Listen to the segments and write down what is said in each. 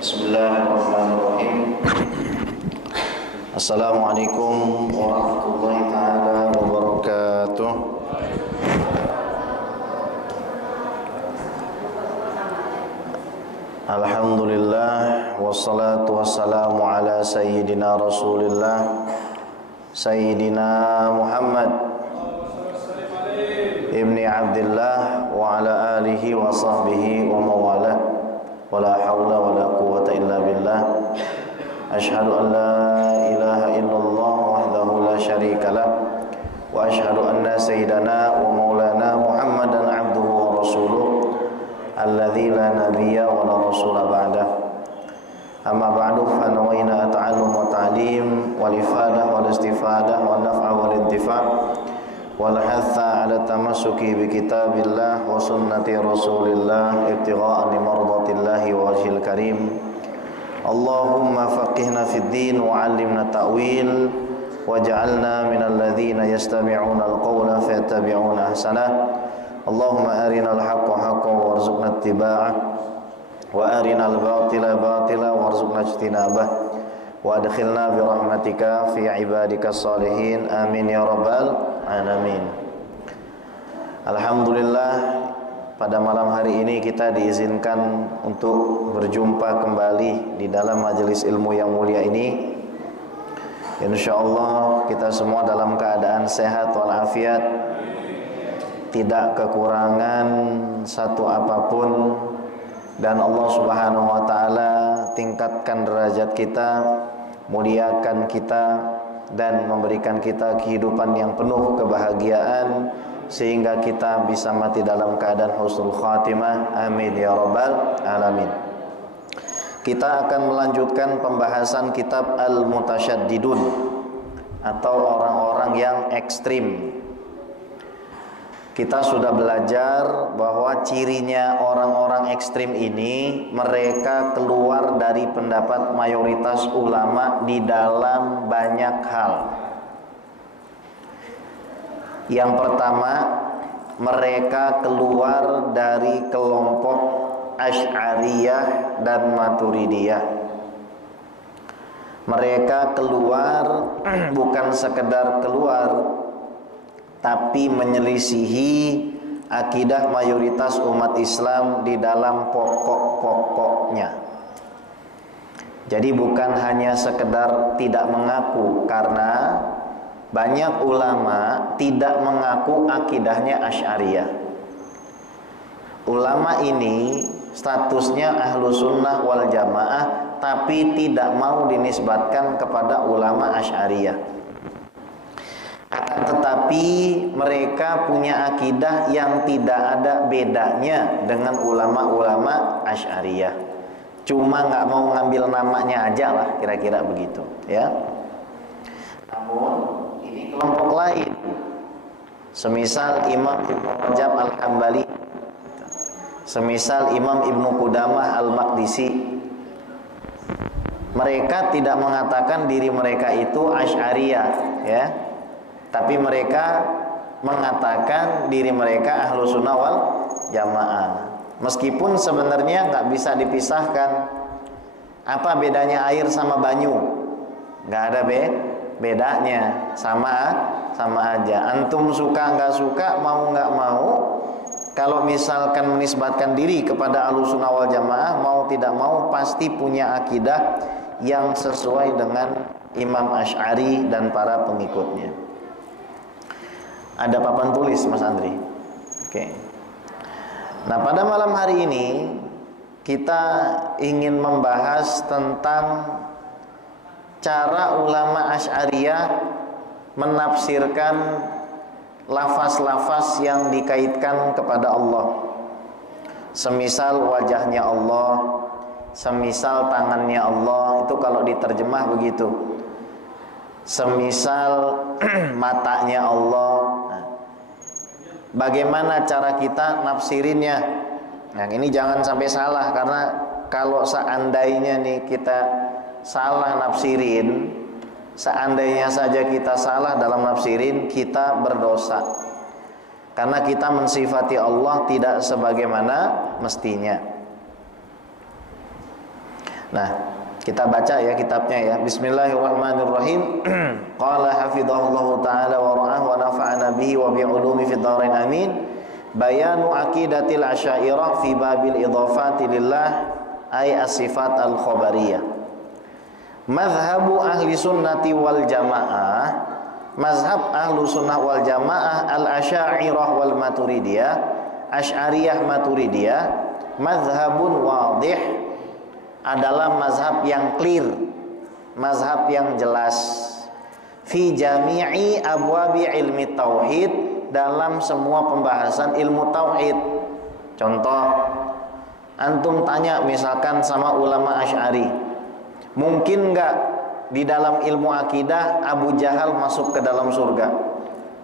Bismillahirrahmanirrahim. Assalamualaikum warahmatullahi taala wabarakatuh. Alhamdulillah wassalatu wassalamu ala sayyidina Rasulillah Sayyidina Muhammad ibni Abdillah wa ala alihi wa sahbihi wa mawalah. Wala hawla wala quwwata illa billah. Asyhadu an la ilaha illallah wahdahu la syarika lah wa asyhadu anna sayyidana wa maulana Muhammadan abduhu wa rasuluh alladzi la nabiyya wa la rasula ba'dah. Amma ba'du fa nawayna ta'allum wa ta'lim wal ifadah wal istifadah wal naf'a wal intifa' wal hatha ala tamassuki bi kitabillah wa sunnati rasulillah ibtigha'an li mardatillahi wa wajhil karim. Allahumma faqihna fid din wa 'allimna ta'wil waj'alna minal ladzina yastami'una al-qawla fayattabi'una ahsanah. Allahumma arinal haqqa haqqan warzuqna ittiba'ah wa arinal batila batila warzuqna ijtinabah wa adkhilna bi rahmatika fi ibadikas salihin amin ya rabbal alamin. Alhamdulillah, pada malam hari ini kita diizinkan untuk berjumpa kembali di dalam majelis ilmu yang mulia ini. Insyaallah kita semua dalam keadaan sehat walafiat, tidak kekurangan satu apapun, dan Allah Subhanahu wa taala tingkatkan derajat kita, muliakan kita, dan memberikan kita kehidupan yang penuh kebahagiaan sehingga kita bisa mati dalam keadaan husnul khatimah. Amin ya rabbal alamin. Kita akan melanjutkan pembahasan kitab Al-Mutasyaddidun atau orang-orang yang ekstrim. Kita sudah belajar bahwa cirinya orang-orang ekstrim ini, mereka keluar dari pendapat mayoritas ulama di dalam banyak hal. Yang pertama, mereka keluar dari kelompok Asy'ariyah dan Maturidiyah. Mereka keluar bukan sekedar keluar, tapi menyelisihi akidah mayoritas umat Islam di dalam pokok-pokoknya. Jadi bukan hanya sekedar tidak mengaku, karena banyak ulama tidak mengaku akidahnya Asy'ariyah. Ulama ini statusnya ahlu sunnah wal jamaah, tapi tidak mau dinisbatkan kepada ulama Asy'ariyah. Tetapi mereka punya akidah yang tidak ada bedanya dengan ulama-ulama Asy'ariyah. Cuma nggak mau ngambil namanya aja lah, kira-kira begitu, ya. Namun ini kelompok lain, semisal Imam Ibnu Rajab Al-Hambali, semisal Imam Ibnu Qudamah Al-Maqdisi. Mereka tidak mengatakan diri mereka itu Asy'ariyah, ya. Tapi mereka mengatakan diri mereka ahlu sunnah wal jamaah. Meskipun sebenarnya nggak bisa dipisahkan. Apa bedanya air sama banyu? Nggak ada bedanya, sama aja. Antum suka nggak suka, mau nggak mau, kalau misalkan menisbatkan diri kepada ahlu sunnah wal jamaah, mau tidak mau pasti punya akidah yang sesuai dengan Imam Asy'ari dan para pengikutnya. Ada papan tulis, Mas Andri. Oke. Nah, pada malam hari ini kita ingin membahas tentang cara ulama Asy'ariyah menafsirkan lafaz-lafaz yang dikaitkan kepada Allah. Semisal wajahnya Allah, semisal tangannya Allah, itu kalau diterjemah begitu. Semisal matanya Allah. Nah, bagaimana cara kita nafsirinnya? Nah, ini jangan sampai salah, karena kalau seandainya nih kita salah nafsirin, seandainya saja kita salah dalam nafsirin, kita berdosa. Karena kita mensifati Allah tidak sebagaimana mestinya. Nah, kita baca ya kitabnya ya. Bismillahirrahmanirrahim. Qala hafizahullahu taala wa ra'ah wa nafa'ana bihi wa bi ulumi fid dharain amin. Bayanu aqidatil asy'ariyah fi babil idhafati lillah ay as-sifat al-khabariyah. Mazhabu ahli sunnati wal jamaah, mazhab ahlu sunnah wal jamaah al-asy'ariyah wal maturidiyah, asy'ariyah maturidiyah, mazhabun wadih, adalah mazhab yang clear, mazhab yang jelas, fi jami'i abwabi ilmi tauhid, dalam semua pembahasan ilmu tauhid. Contoh, antum tanya misalkan sama ulama Asy'ari, mungkin enggak di dalam ilmu akidah Abu Jahal masuk ke dalam surga?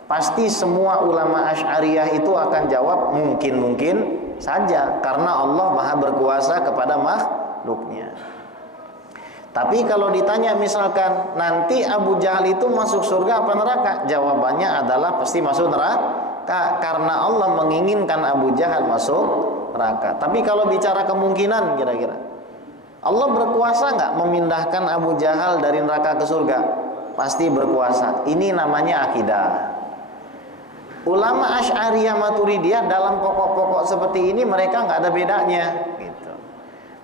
Pasti semua ulama Asy'ariyah itu akan jawab mungkin-mungkin saja, karena Allah Maha berkuasa kepada makhluknya. Tapi kalau ditanya misalkan nanti Abu Jahal itu masuk surga apa neraka? Jawabannya adalah pasti masuk neraka, karena Allah menginginkan Abu Jahal masuk neraka. Tapi kalau bicara kemungkinan, kira-kira Allah berkuasa nggak memindahkan Abu Jahal dari neraka ke surga? Pasti berkuasa. Ini namanya akidah. Ulama Asy'ariyah Maturidiyah dalam pokok-pokok seperti ini mereka nggak ada bedanya gitu.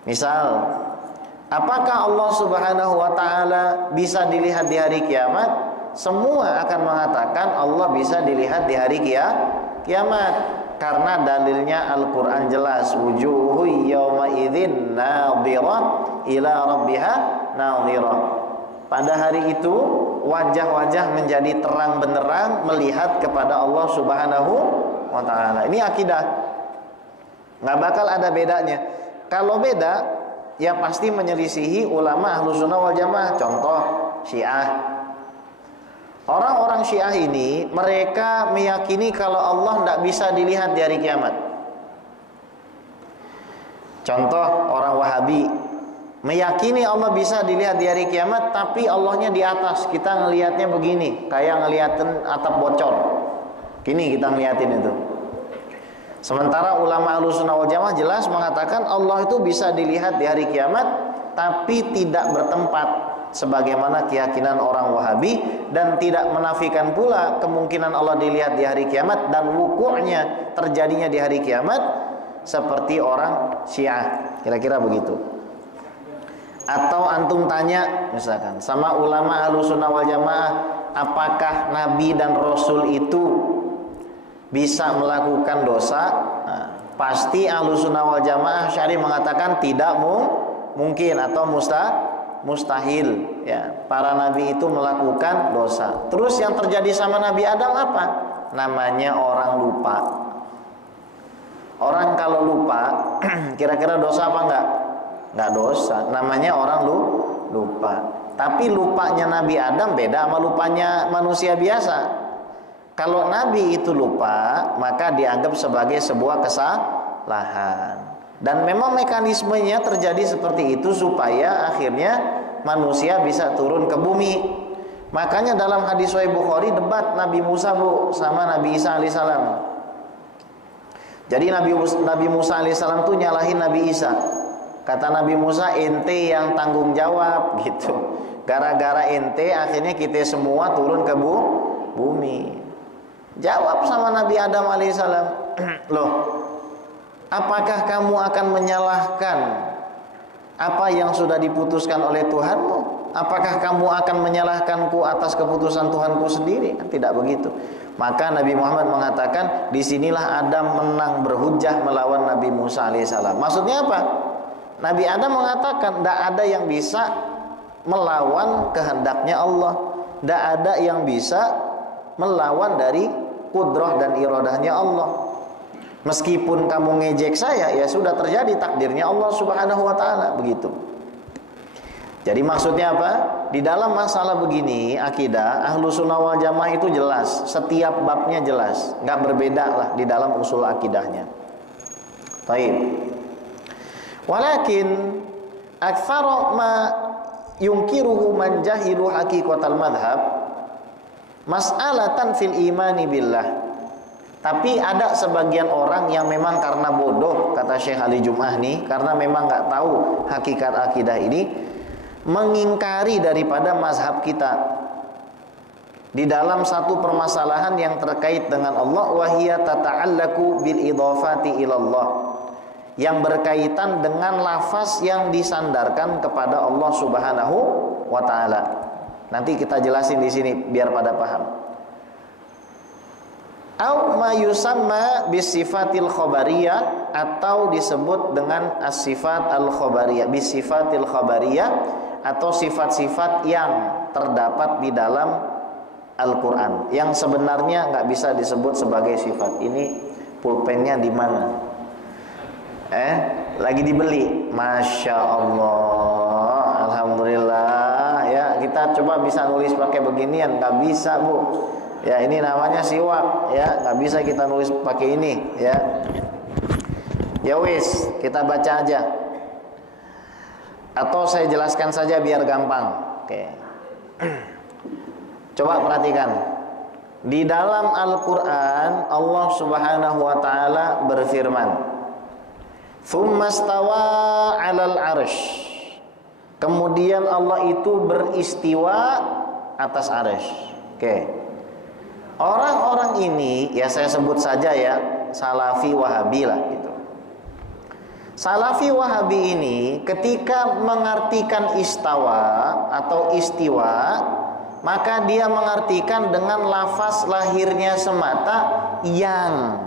Misal, apakah Allah Subhanahu wa taala bisa dilihat di hari kiamat? Semua akan mengatakan Allah bisa dilihat di hari kiamat, karena dalilnya Al-Qur'an jelas, wujuhu yauma idzin nadhirah ila rabbiha nadhirah. Pada hari itu wajah-wajah menjadi terang benderang melihat kepada Allah Subhanahu wa taala. Ini akidah. Nggak bakal ada bedanya. Kalau beda, ya pasti menyelisihi ulama Ahlus Sunnah wal Jamaah. Contoh, Syiah. Orang-orang Syiah ini, mereka meyakini kalau Allah tidak bisa dilihat di hari kiamat. Contoh, orang Wahabi meyakini Allah bisa dilihat di hari kiamat, tapi Allahnya di atas. Kita ngelihatnya begini, kayak ngeliatin atap bocor. Gini kita ngeliatin itu. Sementara ulama Ahlussunnah wal Jamaah jelas mengatakan Allah itu bisa dilihat di hari kiamat, tapi tidak bertempat sebagaimana keyakinan orang Wahabi, dan tidak menafikan pula kemungkinan Allah dilihat di hari kiamat dan wuku'nya terjadinya di hari kiamat seperti orang Syiah. Kira-kira begitu. Atau antum tanya misalkan sama ulama Ahlussunnah wal Jamaah, apakah Nabi dan Rasul itu bisa melakukan dosa? Nah, pasti Ahlussunnah wal Jamaah Syari mengatakan tidak mungkin atau mustahil ya, para nabi itu melakukan dosa. Terus yang terjadi sama Nabi Adam apa? Namanya orang lupa. Orang kalau lupa kira-kira dosa apa enggak? Enggak dosa, namanya orang lupa. Tapi lupanya Nabi Adam beda sama lupanya manusia biasa. Kalau Nabi itu lupa, maka dianggap sebagai sebuah kesalahan. Dan memang mekanismenya terjadi seperti itu supaya akhirnya manusia bisa turun ke bumi. Makanya dalam hadis Sahih Bukhari debat Nabi Musa sama Nabi Isa alaihissalam. Jadi Nabi Musa alaihissalam tuh nyalahin Nabi Isa. Kata Nabi Musa, ente yang tanggung jawab gitu. Gara-gara ente akhirnya kita semua turun ke bumi. Jawab sama Nabi Adam alaihissalam, loh, apakah kamu akan menyalahkan apa yang sudah diputuskan oleh Tuhanmu? Apakah kamu akan menyalahkanku atas keputusan Tuhanku sendiri? Kan tidak begitu. Maka Nabi Muhammad mengatakan, disinilah Adam menang berhujjah melawan Nabi Musa alaihissalam. Maksudnya apa? Nabi Adam mengatakan, tidak ada yang bisa melawan kehendaknya Allah, tidak ada yang bisa melawan dari kudrah dan iradahnya Allah. Meskipun kamu ngejek saya, ya sudah terjadi takdirnya Allah Subhanahu wa taala, begitu. Jadi maksudnya apa? Di dalam masalah begini, akidah Ahlussunnah wal Jamaah itu jelas, setiap babnya jelas, nggak berbeda lah di dalam usul akidahnya. Baik. Walakin aktsara ma yungkiruhu man jahilu haqiqatal madhab mas'alatan fil imani billah. Tapi ada sebagian orang yang memang karena bodoh, kata Syekh Ali Jum'ah nih, karena memang nggak tahu hakikat akidah ini, mengingkari daripada mazhab kita di dalam satu permasalahan yang terkait dengan Allah, wahiyya tata'allaku bil idhafati ilallah, yang berkaitan dengan lafaz yang disandarkan kepada Allah Subhanahu wa taala. Nanti kita jelasin di sini biar pada paham. Au ma yusamma bisifatil khabariyah, atau disebut dengan as-sifat al-khabariyah, bisifatil khabariyah, atau sifat-sifat yang terdapat di dalam Al-Quran yang sebenarnya nggak bisa disebut sebagai sifat. Ini pulpennya di mana? Lagi dibeli. Masya Allah, alhamdulillah ya. Kita coba bisa nulis pakai beginian, nggak bisa bu. Ya ini namanya siwak ya, nggak bisa kita nulis pakai ini ya. Ya wis, kita baca aja. Atau saya jelaskan saja biar gampang. Oke. Coba perhatikan. Di dalam Al-Qur'an Allah Subhanahu wa taala berfirman, "Tsummastawa 'alal 'arsy." Kemudian Allah itu beristiwa atas 'arsy. Oke. Orang-orang ini ya saya sebut saja ya Salafi Wahabi lah gitu. Salafi Wahabi ini ketika mengartikan istawa atau istiwa, maka dia mengartikan dengan lafaz lahirnya semata yang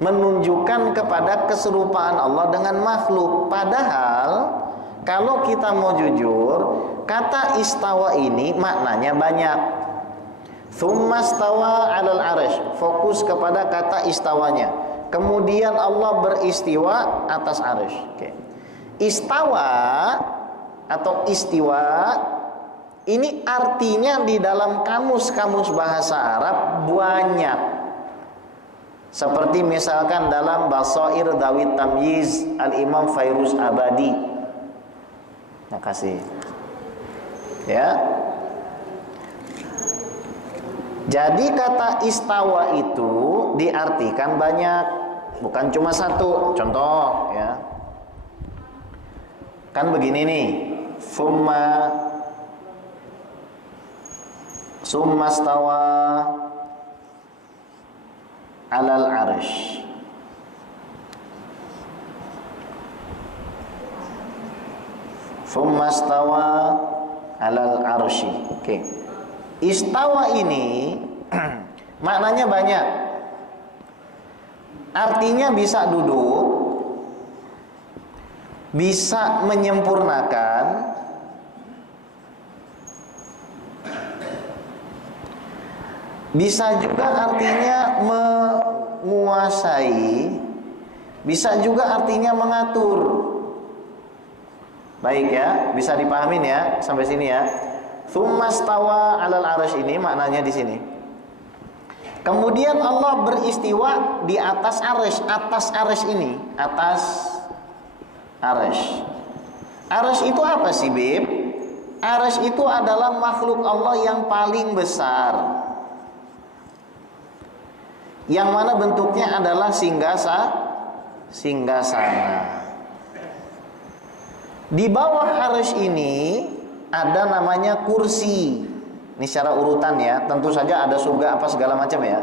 menunjukkan kepada keserupaan Allah dengan makhluk. Padahal kalau kita mau jujur, kata istawa ini maknanya banyak. Tsummastawa 'alal 'arsy, fokus kepada kata istawanya. Kemudian Allah beristiwa atas 'arsy. Oke. Istawa atau istiwa ini artinya di dalam kamus-kamus bahasa Arab banyak. Seperti misalkan dalam Basair Dawit Tamyiz Al-Imam Fairuz Abadi. Makasih. Ya. Jadi kata istawa itu diartikan banyak, bukan cuma satu. Contoh ya. Kan begini nih. Summa stawa 'alal 'arsy. Summa stawa 'alal 'arsy. Oke. Istawa ini maknanya banyak. Artinya bisa duduk, bisa menyempurnakan, bisa juga artinya menguasai, bisa juga artinya mengatur. Baik ya, bisa dipahamin ya sampai sini ya. Tsummastawa 'alal 'arsy ini maknanya di sini. Kemudian Allah beristiwa di atas 'arsy, atas 'arsy ini, atas 'arsy. 'Arsy itu apa sih, Bib? 'Arsy itu adalah makhluk Allah yang paling besar. Yang mana bentuknya adalah singgasana. Di bawah 'arsy ini ada namanya kursi. Ini secara urutan ya. Tentu saja ada surga apa segala macam ya.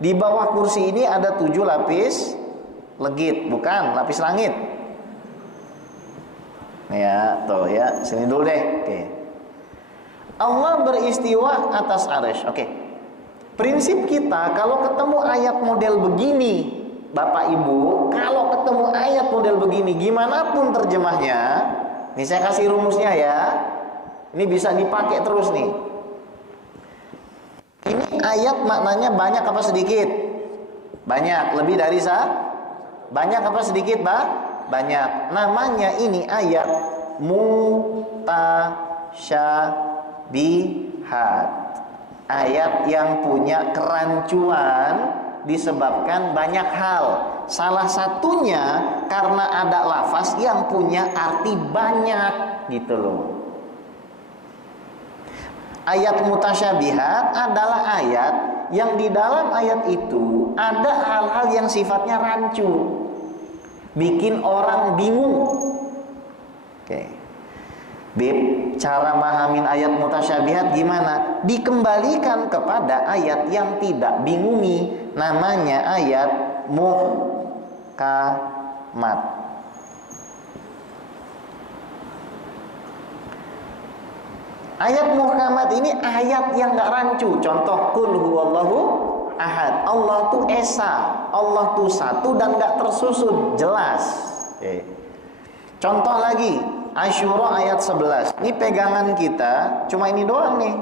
Di bawah kursi ini ada 7 lapis legit, bukan lapis langit. Ya, tuh ya. Sini dulu deh. Oke. Allah beristiwa atas 'arsy. Oke. Prinsip kita kalau ketemu ayat model begini, Bapak Ibu, kalau ketemu ayat model begini, gimana pun terjemahnya, ini saya kasih rumusnya ya. Ini bisa dipakai terus nih. Ini ayat maknanya banyak apa sedikit? Banyak. Lebih dari banyak apa sedikit, banyak. Namanya ini ayat mutasyabihat. Ayat yang punya kerancuan disebabkan banyak hal. Salah satunya karena ada lafaz yang punya arti banyak gitu loh. Ayat mutasyabihat adalah ayat yang di dalam ayat itu ada hal-hal yang sifatnya rancu, bikin orang bingung. Oke. Bib, cara mahamin ayat mutasyabihat gimana? Dikembalikan kepada ayat yang tidak bingungi, namanya ayat muhkamat. Ayat muhkamat ini ayat yang gak rancu. Contoh, Qul huwallahu ahad. Allah tuh esa, Allah tuh satu dan gak tersusun, jelas. Contoh lagi, Asyura ayat 11. Ini pegangan kita, cuma ini doang nih.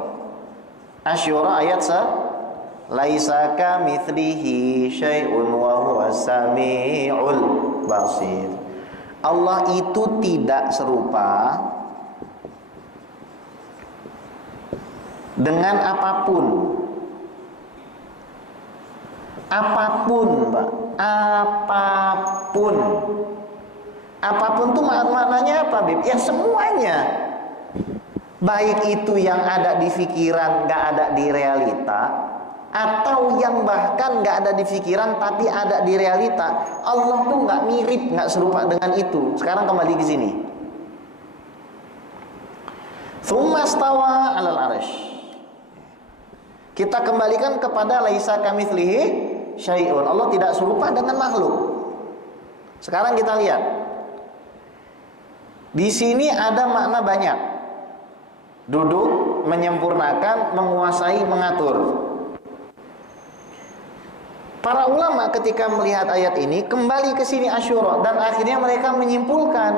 Asyura ayat 11. Laisa kamitslihi syai'un wa huwas samiul basir. Allah itu tidak serupa dengan apapun. Apapun, Pak. Apapun. Apapun itu maknanya apa, Bib? Ya semuanya. Baik itu yang ada di pikiran gak ada di realita, atau yang bahkan gak ada di pikiran tapi ada di realita. Allah tuh gak mirip, gak serupa dengan itu. Sekarang kembali ke sini. Tsumma stawa 'alal 'arsy. Kita kembalikan kepada laisa kamitslihi syai'un. Allah tidak serupa dengan makhluk. Sekarang kita lihat. Di sini ada makna banyak. Duduk, menyempurnakan, menguasai, mengatur. Para ulama ketika melihat ayat ini kembali ke sini Asyura dan akhirnya mereka menyimpulkan.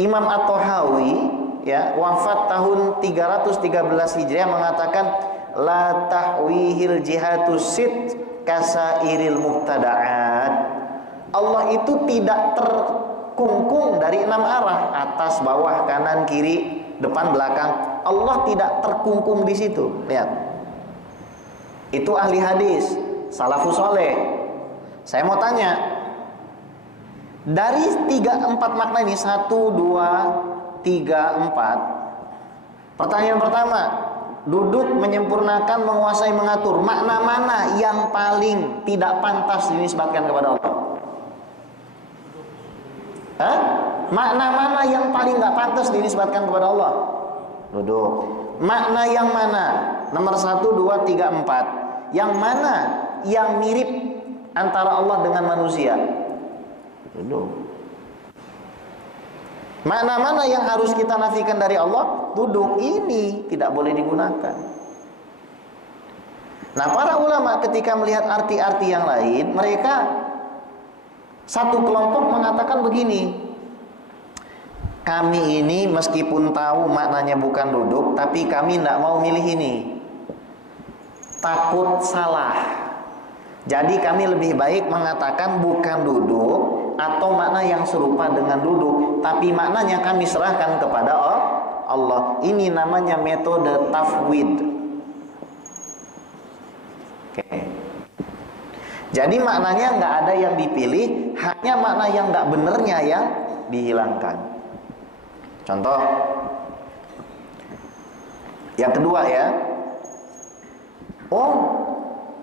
Imam At-Tahawi ya, wafat tahun 313 Hijriah mengatakan la tahwihil jihatus sit kasairil mubtada'at. Allah itu tidak terkungkung dari 6 arah, atas, bawah, kanan, kiri, depan, belakang. Allah tidak terkungkung di situ. Lihat. Itu ahli hadis, salafus saleh. Saya mau tanya, dari 3-4 makna ini, 1, 2, 3, 4. Pertanyaan pertama, duduk, menyempurnakan, menguasai, mengatur. Makna mana yang paling tidak pantas dinisbatkan kepada Allah? Makna mana yang paling gak pantas dinisbatkan kepada Allah? Duduk. Makna yang mana? Nomor 1, 2, 3, 4. Yang mana yang mirip antara Allah dengan manusia? Duduk. Makna mana yang harus kita nafikan dari Allah? Duduk. Ini tidak boleh digunakan. Nah, para ulama ketika melihat arti-arti yang lain, mereka satu kelompok mengatakan begini, kami ini meskipun tahu maknanya bukan duduk, tapi kami tidak mau milih ini, takut salah. Jadi kami lebih baik mengatakan bukan duduk atau makna yang serupa dengan duduk, tapi maknanya kami serahkan kepada Allah. Ini namanya metode tafwid. Oke. Jadi maknanya nggak ada yang dipilih, hanya makna yang nggak benernya yang dihilangkan. Contoh yang kedua ya. Oh,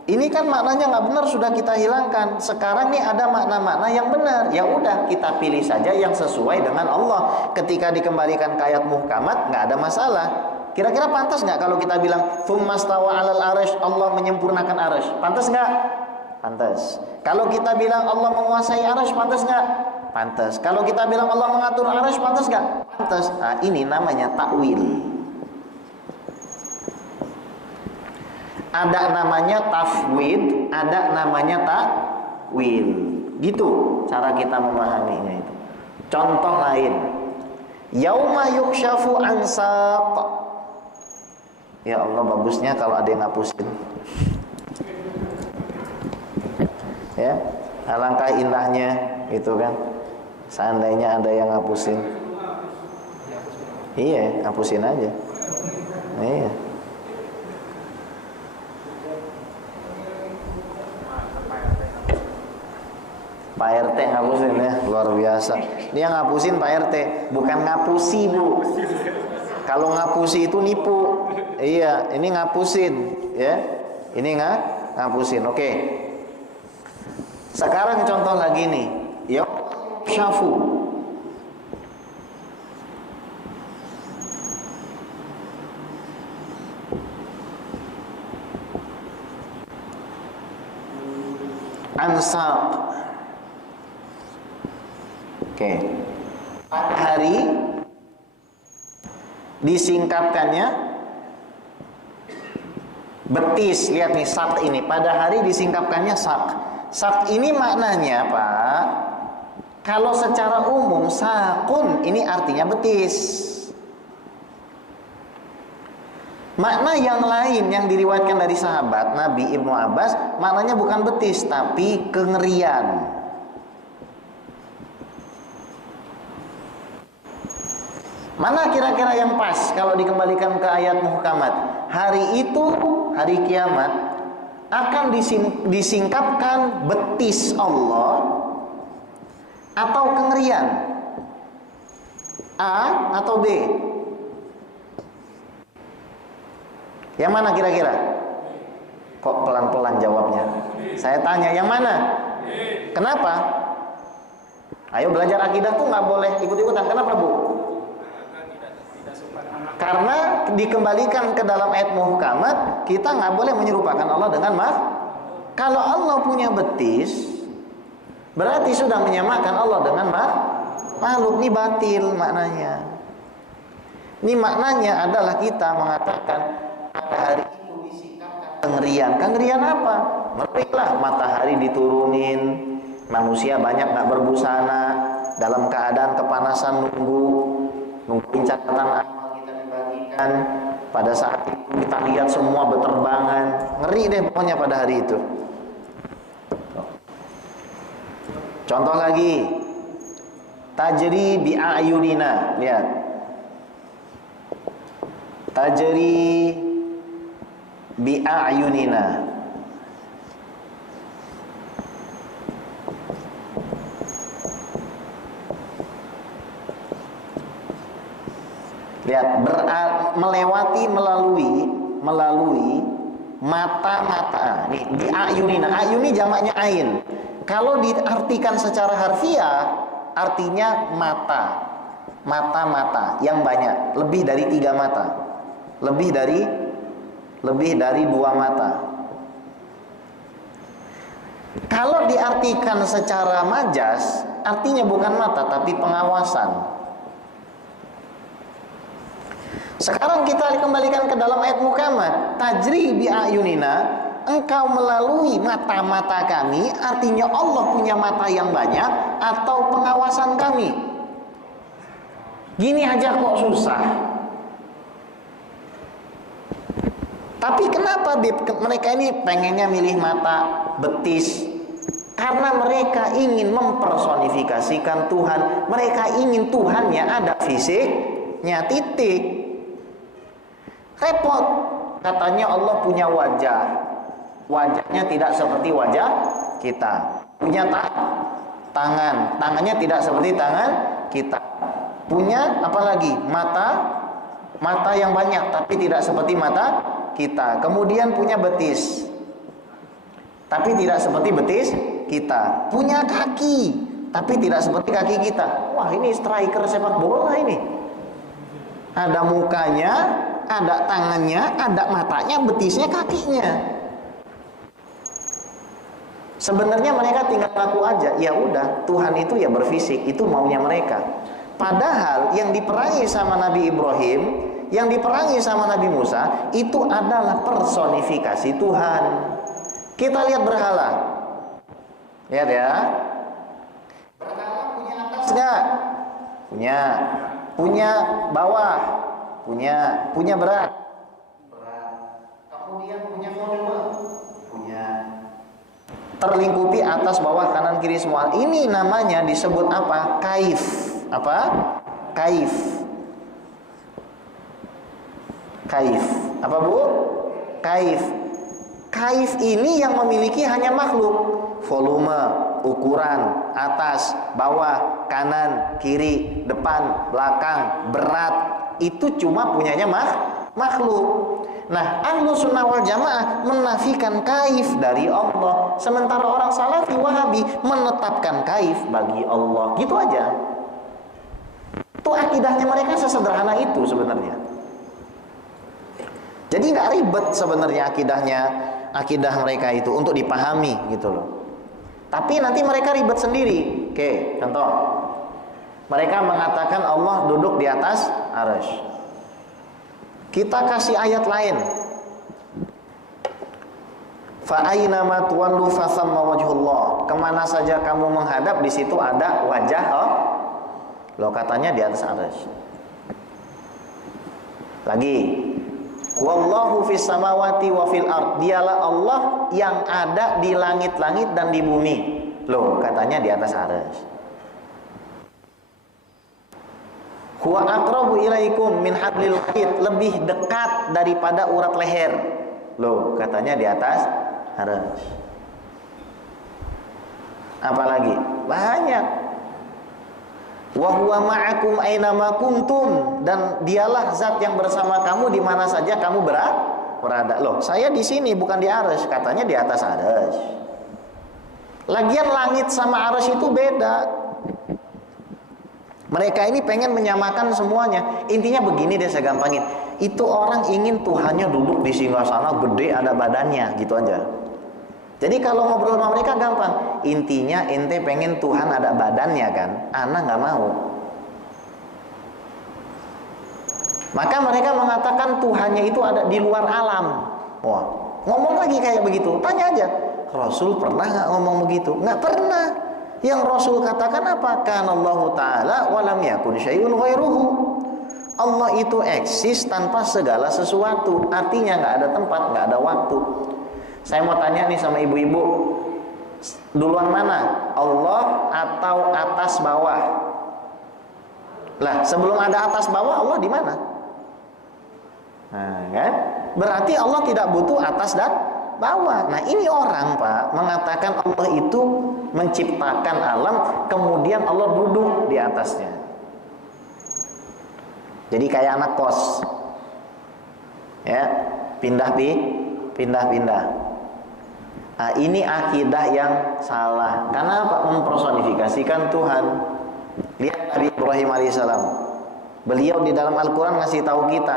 ini kan maknanya nggak benar, sudah kita hilangkan. Sekarang nih ada makna-makna yang benar. Ya udah, kita pilih saja yang sesuai dengan Allah. Ketika dikembalikan ke ayat muhkamat, nggak ada masalah. Kira-kira pantas nggak kalau kita bilang tsumma stawa 'alal 'arsy, Allah menyempurnakan 'arsy? Pantas nggak? Pantas. Kalau kita bilang Allah menguasai 'arsy, pantas nggak? Pantas. Kalau kita bilang Allah mengatur 'arsy, pantas nggak? Pantas. Nah, ini namanya takwil. Ada namanya tafwid, ada namanya takwil. Gitu cara kita memahaminya itu. Contoh lain, yauma yukshafu an saq. Ya Allah, bagusnya kalau ada yang ngapusin. Ya, alangkah indahnya itu kan. Seandainya ada yang ngapusin. Iya, ngapusin aja. Iya. Pak RT ngapusin ya, luar biasa. Dia ngapusin Pak RT, bukan ngapusi Bu. Kalau ngapusi itu nipu. Iya, ini ngapusin ya. Ini ngapusin. Oke. Sekarang contoh lagi nih. Syafu. Ansaq. Oke. Hari disingkapkannya betis. Lihat nih, sak ini pada hari disingkapkannya sak. Sak ini maknanya, Pak, kalau secara umum sakun ini artinya betis. Makna yang lain yang diriwayatkan dari sahabat Nabi Ibnu Abbas, maknanya bukan betis tapi kengerian. Mana kira-kira yang pas kalau dikembalikan ke ayat muhkamat? Hari itu, hari kiamat, akan disingkapkan betis Allah atau kengerian? A atau B? Yang mana kira-kira? Kok pelan-pelan jawabnya? Saya tanya, yang mana? Kenapa? Ayo belajar akidah tuh nggak boleh ikut-ikutan. Kenapa, Bu? Karena dikembalikan ke dalam ayat muhkamat, kita nggak boleh menyerupakan Allah dengan kalau Allah punya betis, berarti sudah menyamakan Allah dengan makhluk. Ini batil maknanya. Ini maknanya adalah kita mengatakan pada hari itu disingkapkan kengerian. Kengerian apa? Ngerilah, matahari diturunin, manusia banyak nggak berbusana, dalam keadaan kepanasan nungguin catatan amal kita dibagikan. Pada saat itu kita lihat semua berterbangan, ngeri deh pokoknya pada hari itu. Contoh lagi, tajri bi ayunina. Lihat, tajri bi ayunina. Lihat, melewati, melalui mata-mata. Nih, di ayunina. Ayuni jamaknya ain. Kalau diartikan secara harfiah, artinya mata. Mata-mata yang banyak, lebih dari 3 mata. Lebih dari 2 mata. Kalau diartikan secara majas, artinya bukan mata tapi pengawasan. Sekarang kita kembalikan ke dalam ayat muhkamat, tajri bi ayunina, engkau melalui mata-mata kami, artinya Allah punya mata yang banyak atau pengawasan kami. Gini aja kok susah. Tapi kenapa mereka ini pengennya milih mata betis? Karena mereka ingin mempersonifikasikan Tuhan. Mereka ingin Tuhannya ada fisiknya, titik. Repot. Katanya Allah punya wajah. Wajahnya tidak seperti wajah kita. Punya tangan. Tangannya tidak seperti tangan kita. Punya apa lagi? Mata yang banyak tapi tidak seperti mata kita. Kemudian punya betis tapi tidak seperti betis kita. Punya kaki tapi tidak seperti kaki kita. Wah, ini striker sepak bola ini. Ada mukanya, ada tangannya, ada matanya, betisnya, kakinya. Sebenarnya mereka tinggal ngaku aja, ya udah, Tuhan itu ya berfisik, itu maunya mereka. Padahal yang diperangi sama Nabi Ibrahim, yang diperangi sama Nabi Musa, itu adalah personifikasi Tuhan. Kita lihat berhala. Lihat ya. Berhala punya atas enggak? Punya. Punya bawah. Punya berat. Kemudian punya volume. Punya. Terlingkupi atas, bawah, kanan, kiri semua. Ini namanya disebut apa? Kaif. Apa? Kaif. Kaif. Apa, Bu? Kaif. Kaif ini yang memiliki hanya makhluk. Volume, ukuran, atas, bawah, kanan, kiri, depan, belakang, berat, itu cuma punyanya makhluk. Nah, ahlu sunnah wal jamaah menafikan kaif dari Allah, sementara orang salafi wahabi menetapkan kaif bagi Allah. Gitu aja. Itu akidahnya mereka sesederhana itu sebenarnya. Jadi nggak ribet sebenarnya akidah mereka itu untuk dipahami gitu loh. Tapi nanti mereka ribet sendiri. Oke, contoh. Mereka mengatakan Allah duduk di atas arsy. Kita kasih ayat lain. Fa aina ma tuwallu fa thamma wajhullah. Kemana saja kamu menghadap, di situ ada wajah Allah. Loh, katanya di atas arsy. Lagi. Wallahu fis samawati wa fil ard. Dialah Allah yang ada di langit-langit dan di bumi. Loh, katanya di atas arsy. Huwa aqrabu ilaikum min hablil warid. Lebih dekat daripada urat leher. Loh, katanya di atas arsy. Apalagi? Banyak. Wa huwa ma'akum aina ma kuntum, dan dialah zat yang bersama kamu di mana saja kamu berada. Loh, saya di sini bukan di arsy, katanya di atas arsy. Lagian langit sama arsy itu beda. Mereka ini pengen menyamakan semuanya. Intinya begini deh, saya gampangin. Itu orang ingin Tuhannya duduk di singgasana gede, ada badannya, gitu aja. Jadi kalau ngobrol sama mereka gampang. Intinya ente pengen Tuhan ada badannya kan? Ana nggak mau. Maka mereka mengatakan Tuhannya itu ada di luar alam. Wah, ngomong lagi kayak begitu. Tanya aja, Rasul pernah nggak ngomong begitu? Nggak pernah. Yang Rasul katakan apa? Kanallahu ta'ala walam yakun syai'un ghairuhu. Allah itu eksis tanpa segala sesuatu. Artinya nggak ada tempat, nggak ada waktu. Saya mau tanya nih sama ibu-ibu, duluan mana? Allah atau atas bawah? Lah, sebelum ada atas bawah, Allah di mana? Nah, kan? Berarti Allah tidak butuh atas dan bawah. Nah, ini orang, Pak, mengatakan Allah itu menciptakan alam, kemudian Allah duduk di atasnya. Jadi kayak anak kos. Ya, pindah-pindah. Nah, ini akidah yang salah. Karena apa? Mempersonifikasikan Tuhan. Lihat Nabi Ibrahim alaihissalam. Beliau di dalam Al-Quran ngasih tahu kita.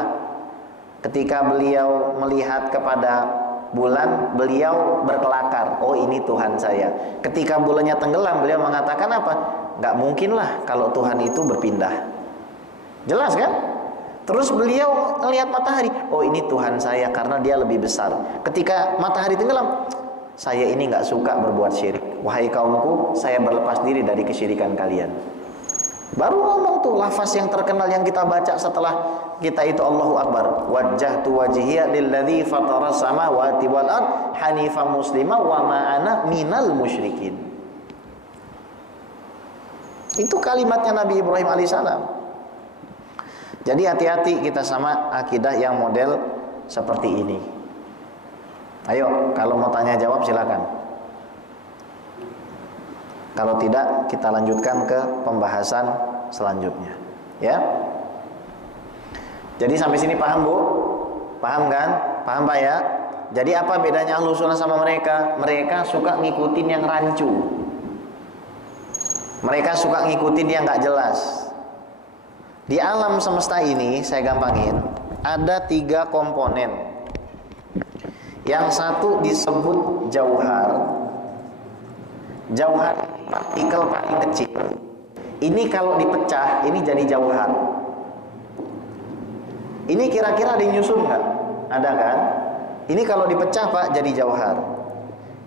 Ketika beliau melihat kepada bulan, beliau berkelakar. Oh, ini Tuhan saya. Ketika bulannya tenggelam, beliau mengatakan apa? Gak mungkin lah kalau Tuhan itu berpindah. Jelas kan? Terus beliau melihat matahari. Oh, ini Tuhan saya karena dia lebih besar. Ketika matahari tenggelam, saya ini gak suka berbuat syirik. Wahai kaumku, saya berlepas diri dari kesyirikan kalian. Baru ngomong tuh lafaz yang terkenal yang kita baca setelah kita itu Allahu Akbar. Wajjahtu wajhiya lilladzi fatara samawati wal ard hanifan muslima wa ma ana minal musyrikin. Itu kalimatnya Nabi Ibrahim alaihissalam. Jadi hati-hati kita sama akidah yang model seperti ini. Ayo, kalau mau tanya jawab silakan. Kalau tidak, kita lanjutkan ke pembahasan selanjutnya. Ya. Jadi sampai sini paham, Bu? Paham kan? Paham, Pak ya? Jadi apa bedanya Ahlussunnah sama mereka? Mereka suka ngikutin yang rancu. Mereka suka ngikutin yang gak jelas. Di alam semesta ini, saya gampangin, ada 3 komponen. Yang satu disebut jauhar. Jauhar partikel paling kecil. Ini kalau dipecah, ini jadi jauhar. Ini kira-kira ada yang nyusun nggak? Ada kan? Ini kalau dipecah, Pak, jadi jauhar.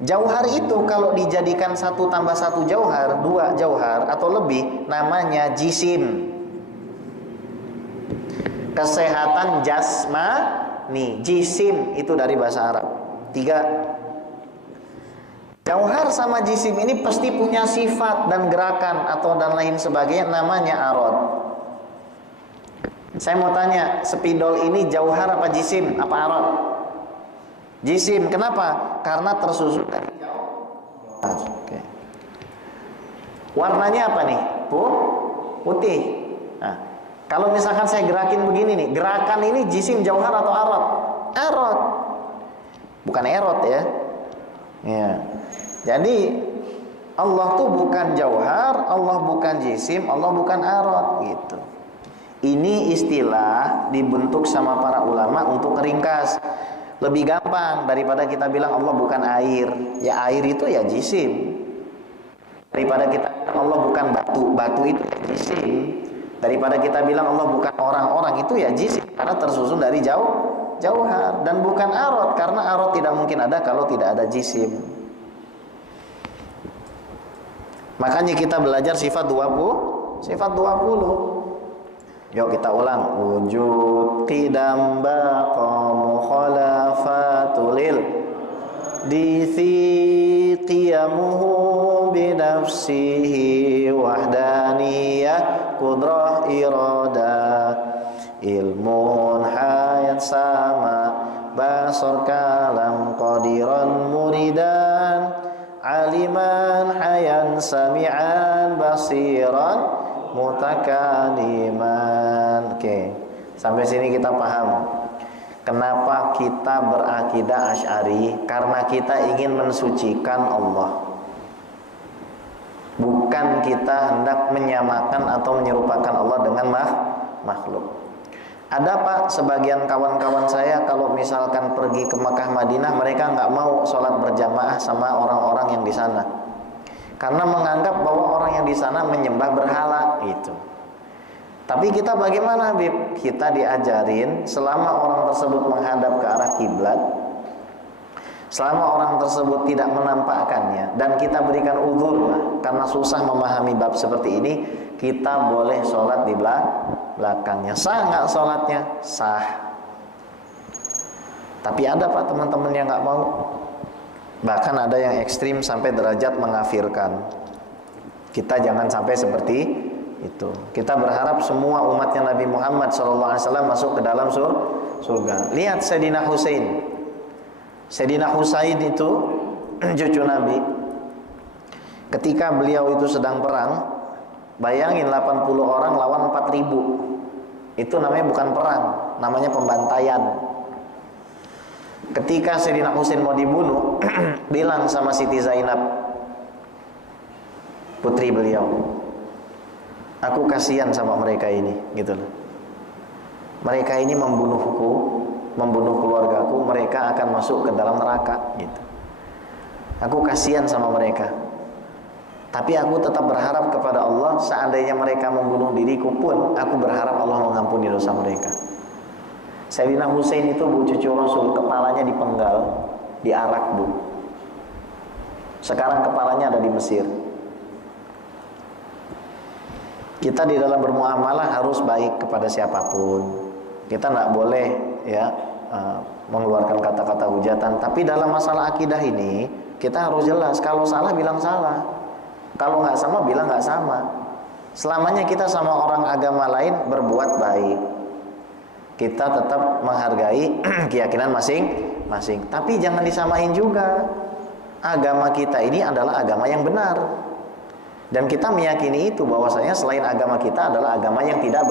Jauhar itu kalau dijadikan 1 tambah 1 jauhar, 2 jauhar atau lebih, namanya jisim. Kesehatan jasmani, jisim itu dari bahasa Arab. 3. Jauhar sama jisim ini pasti punya sifat dan gerakan atau dan lain sebagainya, namanya arad. Saya mau tanya, spidol ini jauhar apa jisim? Apa arad? Jisim. Kenapa? Karena tersusun dari jauhar. Oke. Warnanya apa nih? Putih. Nah, Kalau misalkan saya gerakin begini nih, gerakan ini jisim jauhar atau arad? Arad. Bukan erot ya. Ya. Jadi Allah tuh bukan jauhar, Allah bukan jisim, Allah bukan arad gitu. Ini istilah dibentuk sama para ulama untuk ringkas. Lebih gampang daripada kita bilang Allah bukan air. Ya air itu ya jisim. Daripada kita bilang Allah bukan batu, batu itu ya jisim. Daripada kita bilang Allah bukan orang itu ya jisim, karena tersusun dari jauhar. Dan bukan arad, karena arad tidak mungkin ada kalau tidak ada jisim. Makanya kita belajar sifat 20. Yuk kita ulang. Wujud qidam baqa mukhalafatulil dithi qiyamuhu binafsihi wahdaniyah qudrah iradah ilmun hayat sama basar kalam qadiran muridan aliman hayan sami'an basiran mutakaliman. Oke, sampai sini kita paham kenapa kita berakidah Asy'ari, karena kita ingin mensucikan Allah, bukan kita hendak menyamakan atau menyerupakan Allah dengan makhluk. Ada Pak, sebagian kawan-kawan saya kalau misalkan pergi ke Makkah Madinah, mereka nggak mau sholat berjamaah sama orang-orang yang di sana, karena menganggap bahwa orang yang di sana menyembah berhala gitu. Tapi kita bagaimana, Habib? Kita diajarin selama orang tersebut menghadap ke arah kiblat, selama orang tersebut tidak menampakkannya, dan kita berikan uzur lah karena susah memahami bab seperti ini, kita boleh sholat di belakangnya. Sah nggak sholatnya? Sah. Tapi ada Pak teman-teman yang nggak mau. Bahkan ada yang ekstrim sampai derajat mengafirkan. Kita jangan sampai seperti itu. Kita berharap semua umatnya Nabi Muhammad SAW masuk ke dalam surga. Lihat Sayyidina Husain. Sayyidina Husain itu cucu Nabi. Ketika beliau itu sedang perang, bayangin 80 orang lawan 4.000. Itu namanya bukan perang, namanya pembantaian. Ketika Sayyidina Husain mau dibunuh, bilang sama Siti Zainab, putri beliau, aku kasihan sama mereka ini, gitu loh. Mereka ini membunuhku, membunuh keluargaku, mereka akan masuk ke dalam neraka, gitu. Aku kasihan sama mereka. Tapi aku tetap berharap kepada Allah, seandainya mereka membunuh diriku pun, aku berharap Allah mengampuni dosa mereka. Sayyidina Husain itu Bu cucu Rasul, kepalanya dipenggal, diarak Bu. Sekarang kepalanya ada di Mesir. Kita di dalam bermuamalah harus baik kepada siapapun. Kita tidak boleh ya mengeluarkan kata-kata hujatan. Tapi dalam masalah akidah ini kita harus jelas. Kalau salah bilang salah. Kalau nggak sama bilang nggak sama. Selamanya kita sama orang agama lain berbuat baik. Kita tetap menghargai keyakinan masing-masing. Tapi jangan disamain juga. Agama kita ini adalah agama yang benar. Dan kita meyakini itu, bahwasanya selain agama kita adalah agama yang tidak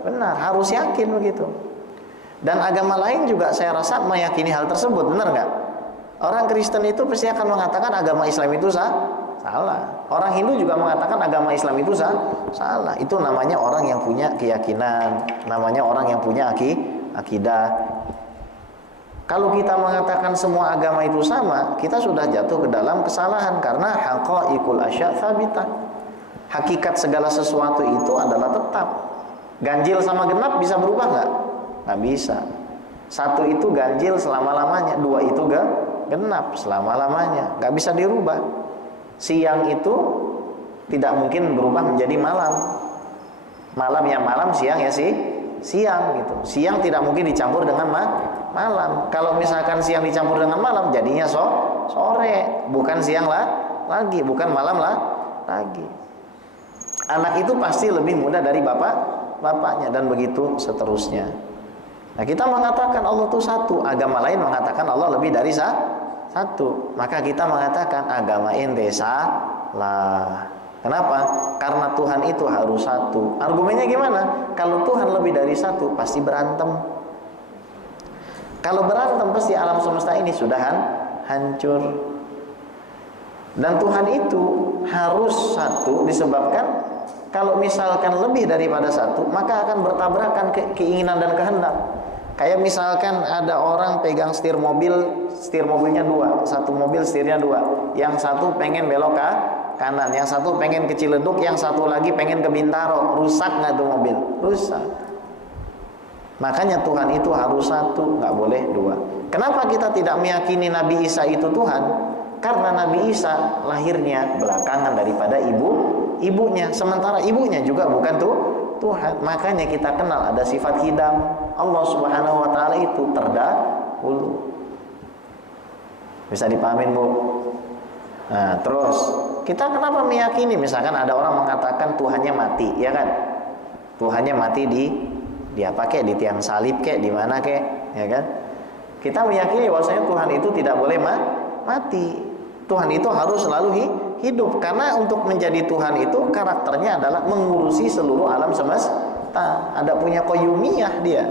benar. Harus yakin begitu. Dan agama lain juga saya rasa meyakini hal tersebut. Benar nggak? Orang Kristen itu pasti akan mengatakan agama Islam itu salah. Orang Hindu juga mengatakan agama Islam itu salah. Itu namanya orang yang punya keyakinan, namanya orang yang punya akidah. Kalau kita mengatakan semua agama itu sama, kita sudah jatuh ke dalam kesalahan, karena haqaiqul asya' thabitah. Hakikat segala sesuatu itu adalah tetap. Ganjil sama genap bisa berubah nggak? Nggak bisa. Satu itu ganjil selama-lamanya, dua itu genap selama-lamanya, nggak bisa dirubah. Siang itu tidak mungkin berubah menjadi malam. Malam ya malam, siang ya siang gitu. Siang tidak mungkin dicampur dengan malam. Kalau misalkan siang dicampur dengan malam, jadinya sore, bukan siang lagi, bukan malam lagi. Anak itu pasti lebih muda dari bapaknya, dan begitu seterusnya. Nah, kita mengatakan Allah itu satu, agama lain mengatakan Allah lebih dari satu. Maka kita mengatakan agama ente salah. Kenapa? Karena Tuhan itu harus satu. Argumennya gimana? Kalau Tuhan lebih dari satu, pasti berantem. Kalau berantem, pasti alam semesta ini sudah hancur. Dan Tuhan itu harus satu disebabkan kalau misalkan lebih daripada satu, maka akan bertabrakan keinginan dan kehendak. Kayak misalkan ada orang pegang setir mobilnya dua, satu mobil setirnya dua, yang satu pengen belok ke kanan, yang satu pengen ke Ciledug, yang satu lagi pengen ke Bintaro. Rusak nggak tuh mobil? Rusak. Makanya Tuhan itu harus satu, nggak boleh dua. Kenapa kita tidak meyakini Nabi Isa itu Tuhan? Karena Nabi Isa lahirnya belakangan daripada ibunya, sementara ibunya juga bukan Tuhan. Makanya kita kenal ada sifat hidam. Allah Subhanahu wa taala itu terdahulu. Bisa dipahamin, Bu? Nah, terus kita kenapa meyakini misalkan ada orang mengatakan Tuhannya mati, ya kan? Tuhannya mati di apa kek, di tiang salib kek, di mana kek, ya kan? Kita meyakini bahwasanya Tuhan itu tidak boleh mati. Tuhan itu harus selalu hidup, karena untuk menjadi Tuhan itu karakternya adalah mengurusi seluruh alam semesta. Ada punya qayyumiyah dia.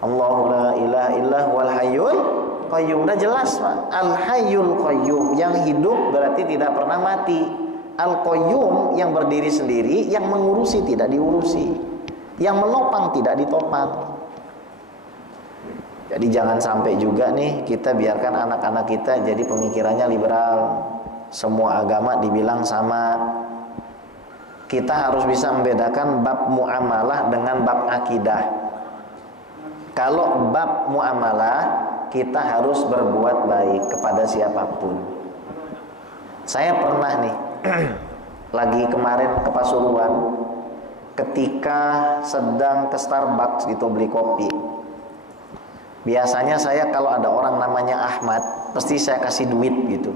Allahu la ilaha illa huwal hayyul qayyum. Udah jelas, Pak. Al hayyul qayyum, yang hidup berarti tidak pernah mati. Al qayyum yang berdiri sendiri, yang mengurusi tidak diurusi, yang menopang tidak ditopang. Jadi jangan sampai juga nih kita biarkan anak-anak kita jadi pemikirannya liberal. Semua agama dibilang sama. Kita harus bisa membedakan bab muamalah dengan bab akidah. Kalau bab muamalah, kita harus berbuat baik kepada siapapun. Saya pernah nih lagi kemarin ke Pasuruan, ketika sedang ke Starbucks gitu beli kopi. Biasanya saya kalau ada orang namanya Ahmad, pasti saya kasih duit gitu.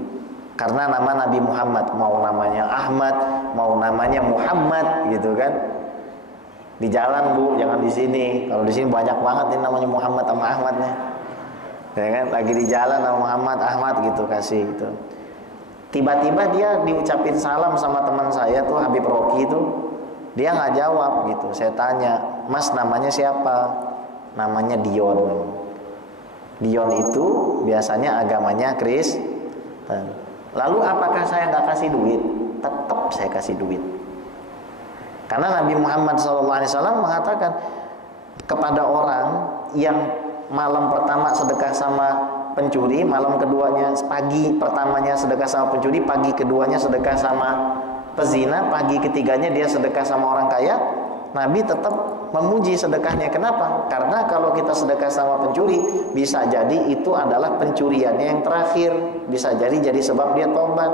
Karena nama Nabi Muhammad, mau namanya Ahmad, mau namanya Muhammad gitu kan. Di jalan, Bu, jangan di sini. Kalau di sini banyak banget nih namanya Muhammad sama Ahmad nih. Ya kan? Lagi di jalan sama Muhammad, Ahmad gitu kasih gitu. Tiba-tiba dia diucapin salam sama teman saya tuh, Habib Rocky itu. Dia nggak jawab gitu. Saya tanya, "Mas, namanya siapa?" Namanya Dion. Dion itu biasanya agamanya Kristen. Lalu apakah saya nggak kasih duit? Tetap saya kasih duit. Karena Nabi Muhammad SAW mengatakan kepada orang yang malam pertama sedekah sama pencuri, malam keduanya, pagi pertamanya sedekah sama pencuri, pagi keduanya sedekah sama pezina, pagi ketiganya dia sedekah sama orang kaya, Nabi tetap memuji sedekahnya. Kenapa? Karena kalau kita sedekah sama pencuri, bisa jadi itu adalah pencuriannya yang terakhir, bisa jadi sebab dia tobat.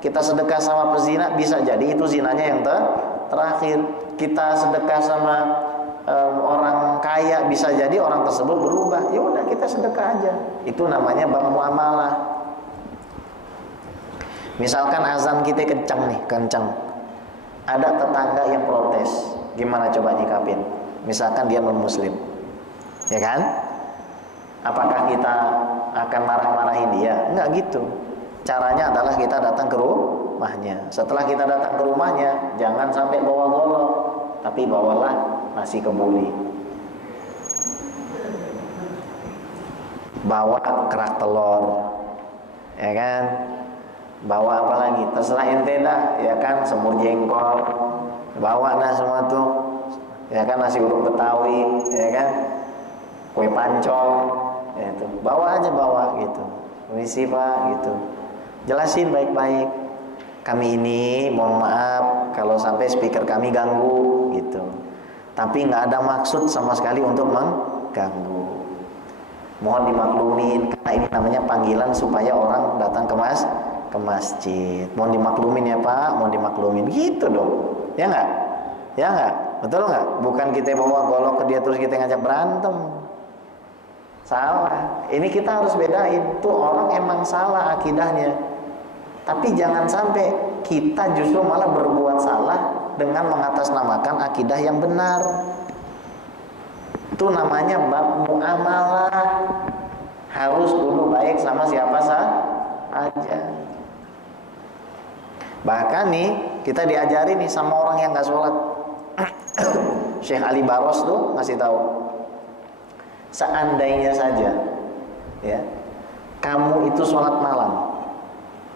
Kita sedekah sama pezina, bisa jadi itu zinanya yang terakhir. Kita sedekah sama orang kaya, bisa jadi orang tersebut berubah. Ya udah, kita sedekah aja. Itu namanya bab muamalah. Misalkan azan kita kencang. Ada tetangga yang protes, gimana coba nyikapin? Misalkan dia non-muslim, ya kan? Apakah kita akan marah-marahin dia? Enggak gitu. Caranya adalah kita datang ke rumahnya. Setelah kita datang ke rumahnya, jangan sampai bawa golok, tapi bawalah nasi kebuli, bawa kerak telur, ya kan? Bawa apa lagi? Terserah ente dah, ya kan? Semur jengkol, bawa dah semua tuh, ya kan? Nasi uduk Betawi, ya kan? Kue pancong, ya tuh. Bawa aja, bawa gitu. Permisi Pak, gitu. Jelasin baik-baik. Kami ini, mohon maaf kalau sampai speaker kami ganggu, gitu. Tapi nggak ada maksud sama sekali untuk mengganggu. Mohon dimaklumin, karena ini namanya panggilan supaya orang datang ke masjid. Mohon dimaklumin ya Pak, mohon dimaklumin. Gitu dong. Ya enggak? Ya enggak? Betul enggak? Bukan kita bawa golok ke dia terus kita ngajak berantem. Salah. Ini kita harus bedain. Tuh orang emang salah akidahnya. Tapi jangan sampai kita justru malah berbuat salah dengan mengatasnamakan akidah yang benar. Itu namanya bab muamalah. Harus kudu baik sama siapa saja. Bahkan nih kita diajari nih sama orang yang nggak sholat. Syekh Ali Baros tuh ngasih tahu, seandainya saja ya kamu itu sholat malam,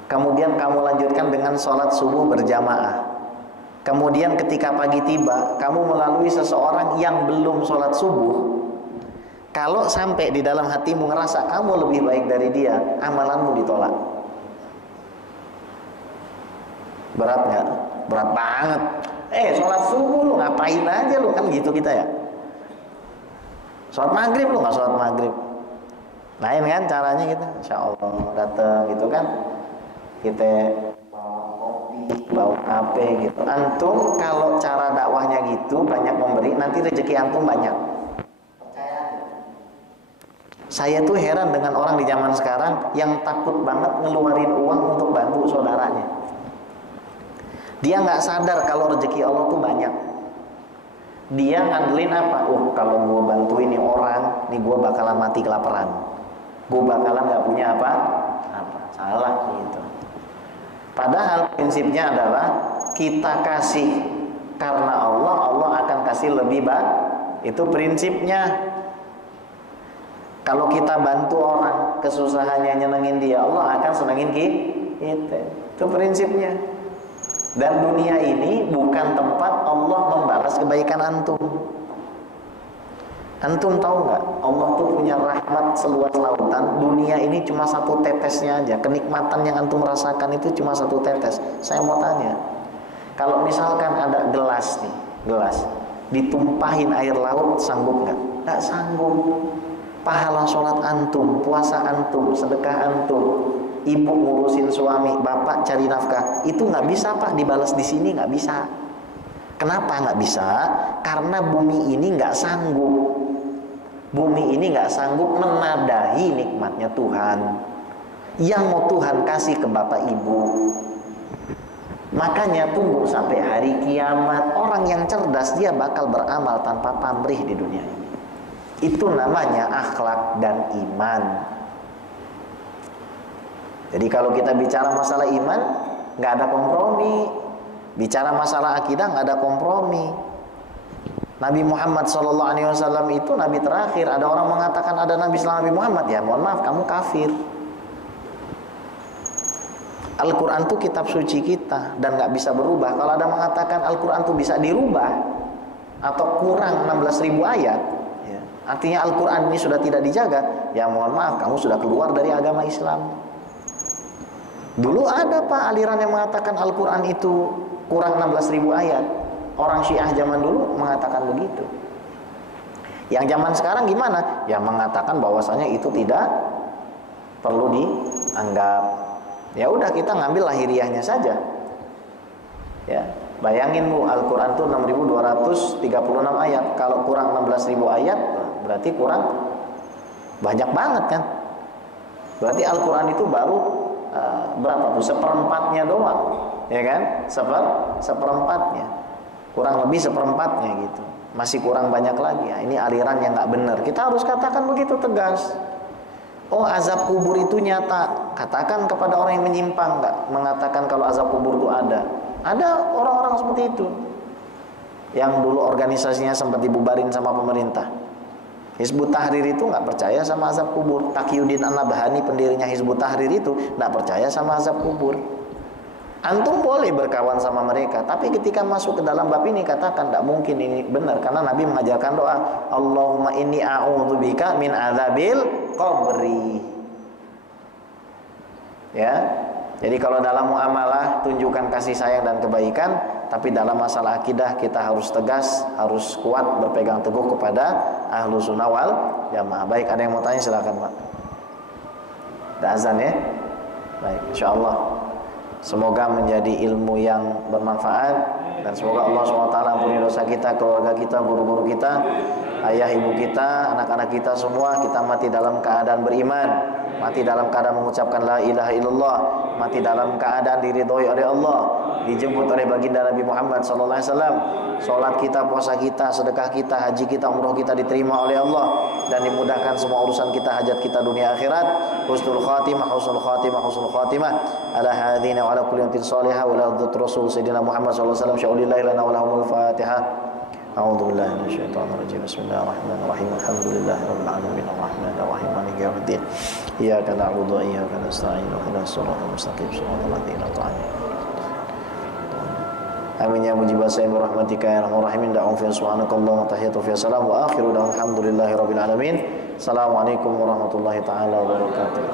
kemudian kamu lanjutkan dengan sholat subuh berjamaah, kemudian ketika pagi tiba kamu melalui seseorang yang belum sholat subuh, kalau sampai di dalam hatimu ngerasa kamu lebih baik dari dia, amalanmu ditolak. Berat nggak? Berat banget. Sholat subuh lu ngapain aja lu, kan gitu kita ya. Sholat maghrib lu nggak sholat maghrib. Lain kan caranya kita, insya Allah datang gitu kan. Kita bawa kopi, bawa HP gitu. Antum kalau cara dakwahnya gitu banyak memberi, nanti rezeki antum banyak. Saya tuh heran dengan orang di zaman sekarang yang takut banget ngeluarin uang untuk bantu saudaranya. Dia nggak sadar kalau rezeki Allah tuh banyak. Dia ngandelin apa? Kalau gue bantu ini orang, nih gue bakalan mati kelaparan. Gue bakalan nggak punya apa? Salah gitu. Padahal prinsipnya adalah kita kasih karena Allah, Allah akan kasih lebih banyak. Itu prinsipnya. Kalau kita bantu orang kesusahannya nyenengin dia, Allah akan senengin kita. Itu prinsipnya. Dan dunia ini bukan tempat Allah membalas kebaikan antum. Antum tahu nggak? Allah tuh punya rahmat seluas lautan. Dunia ini cuma satu tetesnya aja. Kenikmatan yang antum rasakan itu cuma satu tetes. Saya mau tanya, kalau misalkan ada gelas nih, gelas ditumpahin air laut, sanggup nggak? Nggak sanggup. Pahala sholat antum, puasa antum, sedekah antum, ibu ngurusin suami, bapak cari nafkah, itu nggak bisa Pak dibalas di sini, nggak bisa. Kenapa nggak bisa? Karena bumi ini nggak sanggup. Bumi ini nggak sanggup menadahi nikmatnya Tuhan. Yang mau Tuhan kasih ke bapak ibu. Makanya tunggu sampai hari kiamat. Orang yang cerdas dia bakal beramal tanpa pamrih di dunia ini. Itu namanya akhlak dan iman. Jadi kalau kita bicara masalah iman, nggak ada kompromi. Bicara masalah akidah, nggak ada kompromi. Nabi Muhammad SAW itu nabi terakhir. Ada orang mengatakan ada nabi setelah Nabi Muhammad, ya mohon maaf, kamu kafir. Al-Quran itu kitab suci kita dan nggak bisa berubah. Kalau ada mengatakan Al-Quran itu bisa dirubah atau kurang 16.000 ayat, ya, artinya Al-Quran ini sudah tidak dijaga, ya mohon maaf, kamu sudah keluar dari agama Islam. Dulu ada Pak aliran yang mengatakan Al-Quran itu kurang 16.000 ayat. Orang Syiah zaman dulu mengatakan begitu. Yang zaman sekarang gimana? Yang mengatakan bahwasanya itu tidak perlu dianggap. Ya udah, kita ngambil lahiriahnya saja. Ya, bayangin Bu, Al-Quran itu 6.236 ayat. Kalau kurang 16.000 ayat, berarti kurang banyak banget kan? Berarti Al-Quran itu baru berapa tuh? Seperempatnya doang, ya kan? Seperempatnya, kurang lebih seperempatnya gitu. Masih kurang banyak lagi. Ya, ini aliran yang nggak benar. Kita harus katakan begitu tegas. Oh, azab kubur itu nyata. Katakan kepada orang yang menyimpang, nggak mengatakan kalau azab kubur itu ada. Ada orang-orang seperti itu yang dulu organisasinya sempat dibubarin sama pemerintah. Hizbut Tahrir itu nggak percaya sama azab kubur. Taqiyuddin An-Nabhani, pendirinya Hizbut Tahrir itu nggak percaya sama azab kubur. Antum boleh berkawan sama mereka, tapi ketika masuk ke dalam bab ini katakan tidak mungkin ini benar, karena Nabi mengajarkan doa, Allahumma inni a'udzubika min adzabil qabri. Ya. Jadi kalau dalam muamalah tunjukkan kasih sayang dan kebaikan, tapi dalam masalah akidah kita harus tegas, harus kuat berpegang teguh kepada ahlu sunnah wal jamaah. Baik, ada yang mau tanya silakan Pak. Ada azan ya? Baik, insyaallah. Semoga menjadi ilmu yang bermanfaat dan semoga Allah SWT ampuni dosa kita, keluarga kita, guru-guru kita, ayah ibu kita, anak-anak kita semua. Kita mati dalam keadaan beriman, mati dalam keadaan mengucapkan la ilaha illallah, mati dalam keadaan diridhoi oleh Allah, dijemput oleh baginda Nabi Muhammad SAW. Salat kita, puasa kita, sedekah kita, haji kita, umroh kita diterima oleh Allah dan dimudahkan semua urusan kita, hajat kita dunia akhirat. Husnul khatimah, husnul khatimah, husnul khatimah ala hadzina wa ala kulli niyatin salihah wa ala hadratir rasul sayyidina Muhammad sallallahu alaihi wasallam syaulillahi lana wa lahumul fatihah. A'udzu billahi minasyaitonir rajim. Bismillahirrahmanirrahim. Alhamdulillahi rabbil alamin arrahmanir rahim maliki yaumiddin. Iyyaka na'budu wa iyyaka nasta'in. Ihdinas siratal mustaqim siratal ladzina an'amta 'alaihim. Amin ya mujibas sayyid rahmatika ya arhamar rahimin. Da'u fi subhanakallahumma tahiyatu fi salam wa akhiru alhamdulillahi rabbil alamin. Assalamualaikum warahmatullahi taala wabarakatuh.